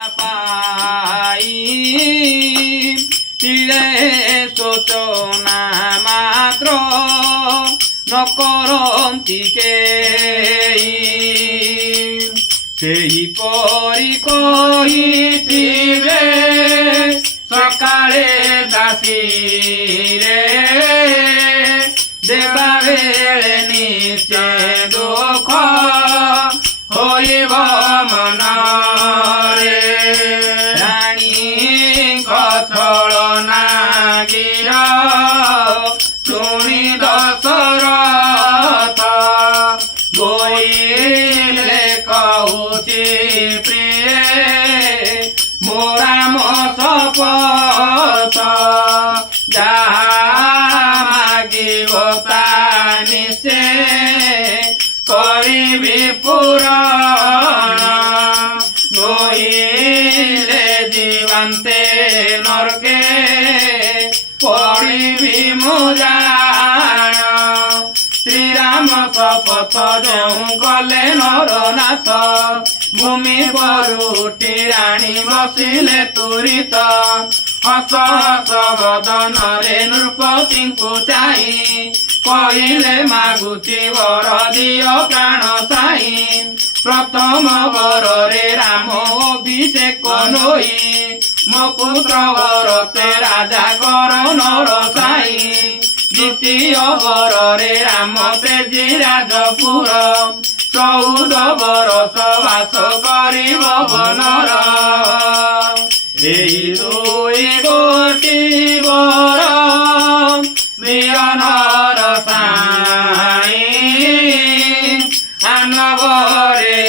পাই তিলে সোচনা মাত্র নকরন্তি কেই সেহিপরি কহিথিবে সকালে দাসীরে দেবা বেলে নিশ্চয় দুঃখ হইব মনরে রাণীଙ୍କ ছଳନା ଗୀର ଶୁଣି ଦଶରଥ ବୋଇଲେ କହୁଛି ପ୍ରିୟେ ମୋ ରାମ ଶପଥ ଯାହା ମାଗିବ ତା ନିଶ୍ଚେ କରିବି ପୂରଣ ନୋଇଲେ ଜୀବନ୍ତେ ନରକେ ପଡ଼ିବି ମୁଁ ଜାଣ ଶ୍ରୀରାମ ଶପଥ ଯେଉଁ କଲେ ନରନାଥ ଭୂମି ପରୁଟି ରାଣୀ ବସିଲେ ତୁରିତ ହସ ହସ ବଦନରେ ନୃପତିଙ୍କୁ ଚାହିଁ କହିଲେ ମାଗୁଛି ବର ଦିଅ ପ୍ରାଣ ସାଇ ପ୍ରଥମ ବରରେ ରାମ ଅଭିଷେକ ନୋଇ ମୋ ପୁତ୍ର ବରତେ ରାଜା କର ନର ସାଇ ଦ୍ୱିତୀୟ ବରରେ ରାମ ତେଜି ରାଜପୁର 14 ବରଷ ବାସ କରିବ ବନର ଏହି ଦୁଇ ଗୋଟି ବର ମିଳନର ସାଇ ଆନବରେ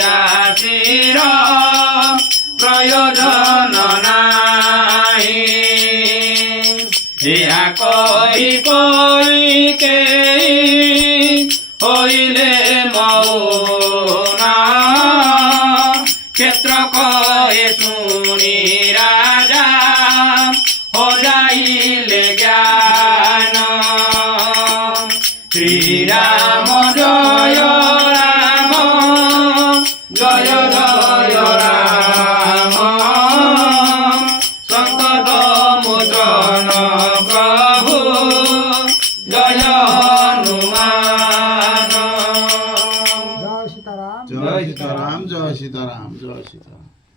ଦାସୀର ପ୍ରୟୋଜନ ନାହିଁ ଏହା କହି କେହି ହୋଇଲେ ମୌନ କ୍ଷେତ୍ର କହେ ଶୁଣି ରାଜା ହଜାଇଲେ ଜ୍ଞାନ ଶ୍ରୀରାମ ଜୟ ରାମ ଜୟ ଜୟ ରାମ ସଙ୍କଟ ମୋଚନ ପ୍ରଭୁ ଜୟ ହନୁମାନ। জয় সীতারাম জয় সীতারাম জয় সীতারাম জয় সীতারাম।